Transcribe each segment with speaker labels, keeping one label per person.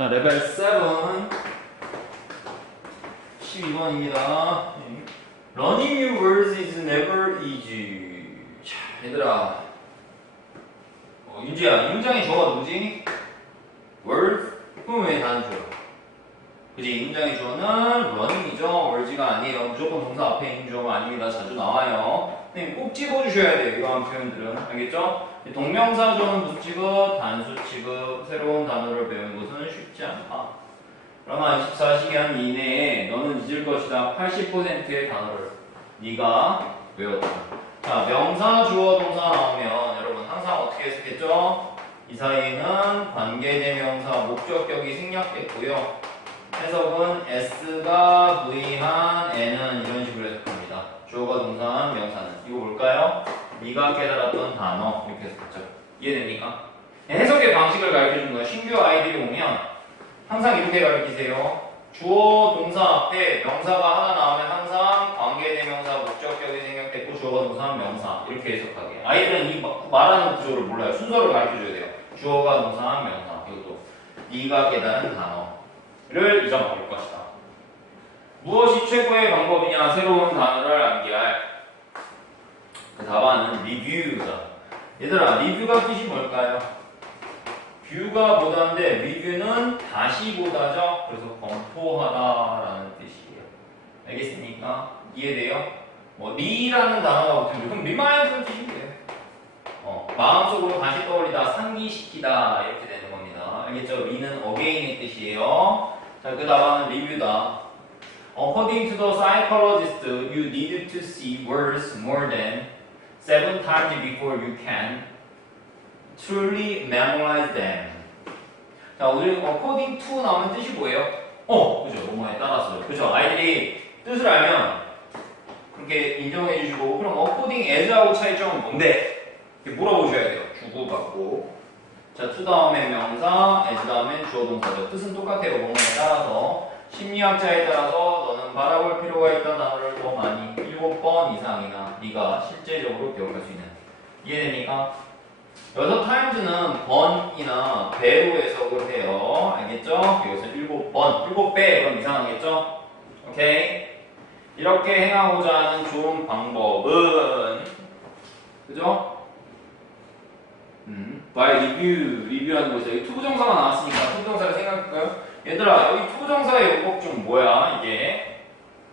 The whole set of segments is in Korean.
Speaker 1: 자, 레벨 7 12번입니다. Learning new words is never easy. 자, 얘들아. 어, 윤지야, 문장의 주어가 누구지? word? 그럼 왜 다른 주어? 그지? 문장의 주어는 running이죠. words가 아니에요. 무조건 동사 앞에 있는 주어가 아닙니다. 자주 나와요. 선생님 꼭 집어주셔야 돼요. 이러한 표현들은. 알겠죠? 동명사 무슨 취급? 단수 취급. 새로운 단어를 배우는 것은 쉽지 않다. 그러나 24시간 이내에 너는 잊을 것이다. 80%의 단어를 네가 외웠다. 자, 명사, 주어, 동사 나오면 여러분 항상 어떻게 했었겠죠? 이 사이에는 관계대명사, 목적격이 생략됐고요. 해석은 S가 V한 N은 이런 식으로 해석합니다. 주어가 동사한 명사는 이거 뭘까요? 네가 깨달았던 단어 이렇게 해석했죠. 이해됩니까? 해석의 방식을 가르쳐주는 거예요. 신규 아이들이 오면 항상 이렇게 가르치세요. 주어 동사 앞에 명사가 하나 나오면 항상 관계대명사 목적격이 생략됐고 주어가 동사한 명사 이렇게 해석하게. 아이들은 이 마- 말하는 구조를 몰라요. 순서를 가르쳐줘야 돼요. 주어가 동사한 명사 이것도 네가 깨달은 단어를 잊어버릴 것이다. 무엇이 최고의 방법이냐? 새로운 단어를 암기할. 그 답안은 리뷰다. 얘들아, 리뷰가 뜻이 뭘까요? 뷰가 보다인데 리뷰는 다시 보다죠. 그래서 검토하다라는 뜻이에요. 알겠습니까? 이해돼요? 뭐 리라는 단어가 붙으면 그럼 리마인드는 뜻인데요. 어, 마음속으로 다시 떠올리다, 상기시키다 이렇게 되는 겁니다. 알겠죠? 리는 again의 뜻이에요. 자, 그 다음은 리뷰다. According to the psychologist, you need to see words more than seven times before you can truly memorize them. 자, 우리 according to 나오면 뜻이 뭐예요? 어, 그죠? 뭐뭐에 따라서. 그죠? 아이들이 뜻을 알면 그렇게 인정해 주시고 그럼 according as하고 차이점은 뭔데? 이렇게 물어보셔야 돼요. 주고받고. 자, to 다음에 명사, as 다음에 주어 동사죠. 뜻은 똑같아요. 뭐뭐에 따라서. 심리학자에 따라서 너는 바라볼 필요가 있다는 단어를 더 많이 7 번 이상이나 네가 실제적으로 기억할 수 있는 이해됩니까? 여섯 times는 번이나 배로 해석을 해요. 알겠죠? 여기서 일곱 번, 일곱 배 그럼 이상하겠죠? 오케이? 이렇게 행하고자 하는 좋은 방법은 그죠? 음, by review, 리뷰라는 거죠. 여기 투부정사가 나왔으니까 투부정사를 생각할까요? 얘들아, 여기 투부정사의 용법 중 뭐야, 이게?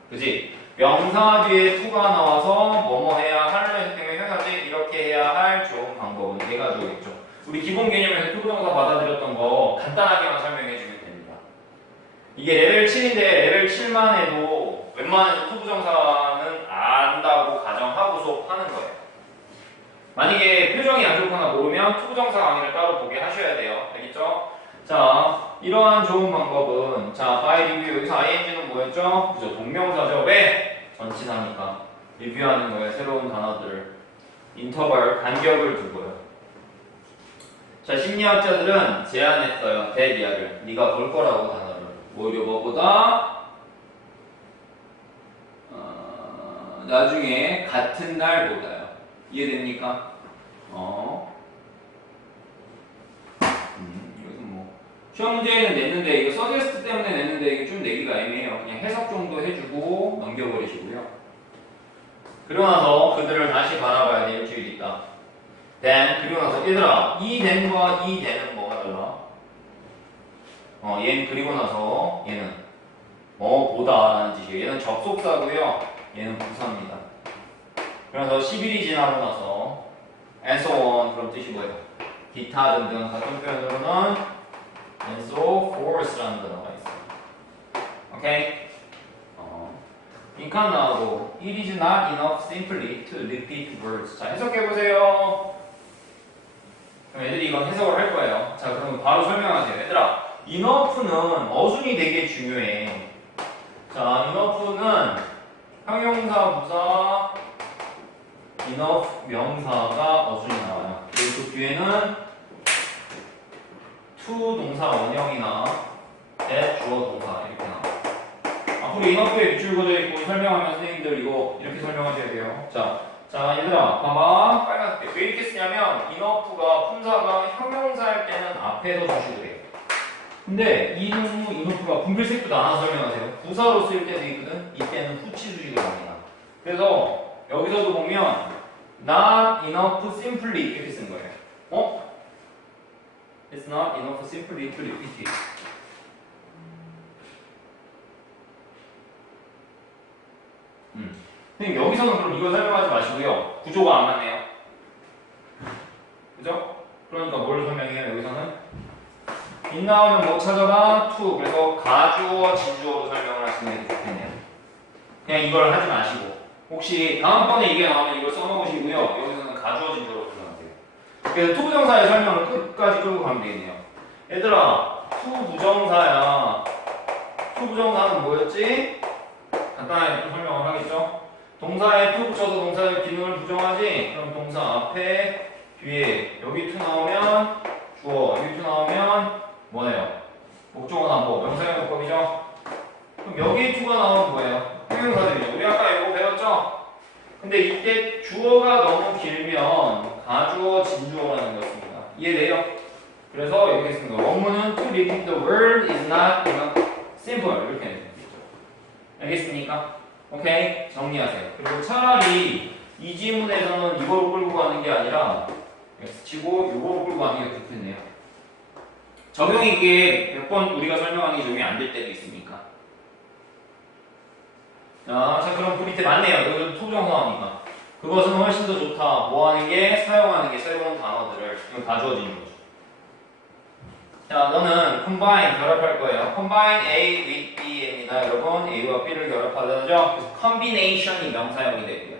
Speaker 1: 그지? 명사 뒤에 투가 나와서 뭐뭐 해야 할로 해석되면 회사지 이렇게 해야 할 좋은 방법은 네 가지고겠죠. 우리 기본 개념에서 투부정사 받아들였던 거 간단하게만 설명해 주면 됩니다. 이게 레벨 7인데 레벨 7만 해도 웬만한 투부정사는 안다고 가정하고 수업하는 거예요. 만약에 표정이 안 좋거나 모르면 투부정사 강의를 따로 보게 하셔야 돼요. 알겠죠? 자, 이러한 좋은 방법은 자, by review 여기서 ing는 뭐였죠? 그죠? 동명사죠. 왜? 전치사니까 리뷰하는 거예요. 새로운 단어들을 인터벌 간격을 두고요. 자, 심리학자들은 제안했어요. 대리아를 네가 볼 거라고 단어를 오히려 뭐보다 어, 나중에 같은 날 보다요. 이해됩니까? 어. 음, 이것은 뭐 시험 문제에는 냈는데 이거 서제스트 때문에 냈는데 이게 좀 내기가 애매해요. 그냥 해석 정도 해주고 넘겨버리시고요. 그리고 나서 그들을 다시 바라봐야 될 일주일이 있다. then 그리고 나서 얘들아 이 then과 이 then은 뭐가 달라? 어 얘는 그리고 나서 얘는 뭐 보다라는 뜻이에요. 얘는 접속사고요. 얘는 부사입니다. 그래서 10일이 지나고 나서 and so on 그런 뜻이 뭐예요? 기타 등등 같은 표현으로는 and forth라는 단어가 있어요. 오케이? 어, 빈칸 나오고 it is not enough simply to repeat words. 자 해석해 보세요. 그럼 애들이 이건 해석을 할 거예요. 자 그럼 바로 설명하세요. 얘들아 enough는 어순이 되게 중요해. 자 enough는 형용사 부사 enough 명사가 어순이 나와요. 그리고 그 뒤에는 to 동사 원형이나 at 주어 동사 이렇게 나와요. 앞으로 enough에 밑줄 그어져 있고 설명하면 선생님들 이거 이렇게 설명하셔야 돼요. 자, 자 얘들아 봐봐 빨간색 왜 이렇게 쓰냐면 enough가 품사가 형용사일 때는 앞에서 주시고 그래요. 근데 이누, 이누프가 분필색도 나눠 설명하세요. 부사로 쓸 때도 있거든. 이때는 후치 수식을 합니다. 그래서 여기서도 보면 not enough simply 이렇게 쓴 거예요. 어? It's not enough simply to repeat it. 음. 선생님 여기서는 그럼 이거 설명하지 마시고요. 구조가 안 맞네요. 그죠? 그러니까 뭘 설명해요 여기서는? 인 나오면 뭐 찾아봐? to. 그래서 가주어, 진주어로 설명을 하시는 게 좋겠네요. 그냥 이걸 하지 마시고. 혹시 다음번에 이게 나오면 이걸 써놓으시고요. 여기서는 가주어, 진주어로. 그래서 to 부정사의 설명을 끝까지 끌고 가면 되겠네요. 얘들아, to 부정사야. to 부정사는 뭐였지? 간단하게 좀 설명을 하겠죠? 동사에 to 붙여서 동사의 기능을 부정하지? 그럼 동사 앞에, 뒤에, 여기 to 나오면 주어, 여기 to 나오면 뭐예요? 목적어 남보, 명사형 요법이죠? 그럼 여기에 to가 나오면 뭐예요? 형용사들이죠. 우리 아까 이거 배웠죠? 근데 이때 주어가 너무 길면 가주어, 진주어라는 것입니다. 이해돼요? 그래서 여기 있습니다. 원문은 to repeat the word is not simple 이렇게 되겠죠. 알겠습니까? 오케이 정리하세요. 그리고 차라리 이 지문에서는 이거로 끌고 가는 게 아니라 치고 이거로 끌고 가는 게 좋겠네요. 적용이 이게 몇번 우리가 설명하는 게 적용이 안 될 때도 있습니까? 자, 자 그럼 그 밑에 맞네요. 이건 토정사니까 그것은 훨씬 더 좋다. 뭐 하는 게 사용하는 게 새로운 단어들을 이거 가져지는 거죠. 자, 너는 combine 결합할 거예요. combine A with B입니다. 여러분, A와 B를 결합하자죠. 그래서 combination이 명사형이 되고요.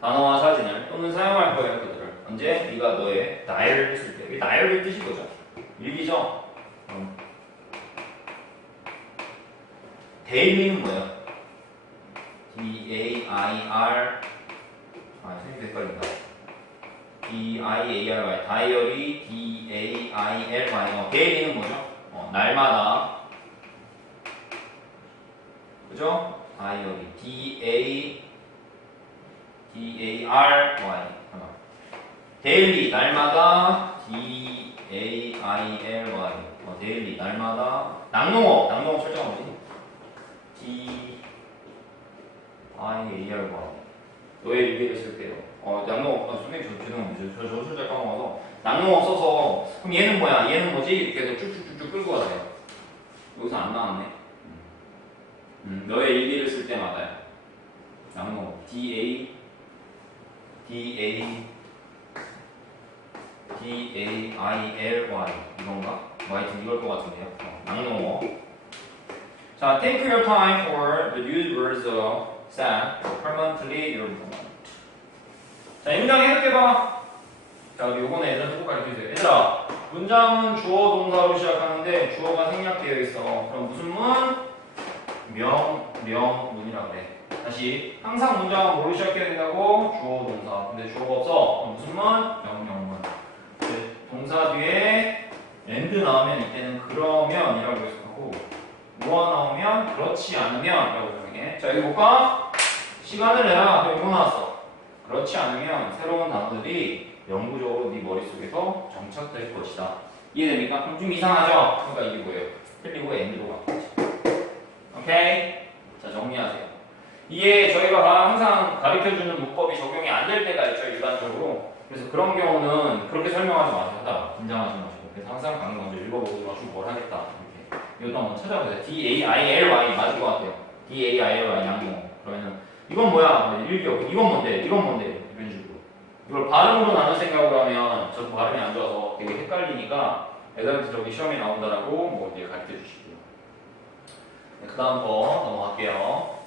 Speaker 1: 단어와 사진을 또는 사용할 거예요, 그들을. 언제? 네가 너의 나열을 쓸 때. 이게 나열의 뜻이 뭐죠? 일기죠? 음. 데일리는 뭐예요? D-A-I-R 아, 선생님 헷갈린다. D-I-A-R-Y 다이어리 D-A-I-L-Y 어, 데일리는 뭐죠? 어, 날마다 그죠? 다이어리 D-A D-A-R-Y 잠깐 데일리 날마다 D-A-I-L-Y 어, 데일리 날마다 낙농업 낙농업 설정 뭐지? D-I-A-R-Y 너의 일기를 쓸 때요. 어, 낙농업, 아, 선생님, 저, 죄송합니다. 저, 저, 저술잘 까먹어서. 낙농업 써서, 그럼 얘는 뭐야? 얘는 뭐지? 이렇게 해서 쭉쭉쭉쭉 끌고 가세요. 여기서 안 나왔네. 음. 음, 너의 일기를 쓸 때마다요. 낙농업. D-A, D-A, D-A-I-L-Y. 이건가? 뭐 하여튼 이걸 것 같은데요. 어, 낙농업. 자, take your time for the used words of set permanently your moment. 자, 문장 해석해봐. 자, 우리 요거는 예전 꼭 가르쳐주세요. 얘들아, 문장은 주어 동사로 시작하는데 주어가 생략되어 있어. 그럼 무슨 문? 명, 명, 문이라 그래. 다시, 항상 문장은 뭐로 시작해야 된다고? 주어 동사. 근데 주어가 없어. 그럼 무슨 문? 명, 명문. 동사 뒤에 and 나오면 이때는 그러면 이라고 해석하고 뭐가 나오면 그렇지 않으면 이라고 설명해. 자, 여기 볼까? 시간을 내라. 이거 나왔어. 그렇지 않으면 새로운 단어들이 영구적으로 네 머릿속에서 정착될 것이다. 이해됩니까? 그럼 좀 이상하죠? 그러니까 이게 뭐예요? 틀리고 엔드로 바꾸지. 오케이? 자, 정리하세요. 이게 저희가 항상 가르쳐주는 문법이 적용이 안 될 때가 있죠, 일반적으로. 그래서 그런 경우는 그렇게 설명하지 마세요. 긴장하지 마시고. 그래서 항상 강의 먼저 읽어보고 맞추면 뭘 하겠다. 이렇게. 이것도 한번 찾아보세요. D-A-I-L-Y 맞을 것 같아요. D-A-I-L-Y 양용. 그러면 이건 뭐야? 일기어. 이건 뭔데? 이건 뭔데? 이런 식으로. 이걸 발음으로 나눌 생각을 하면 저 발음이 안 좋아서 되게 헷갈리니까 애들한테 저기 시험에 나온다라고 뭐 이제 가르쳐 주시고요. 그 다음 거 넘어갈게요.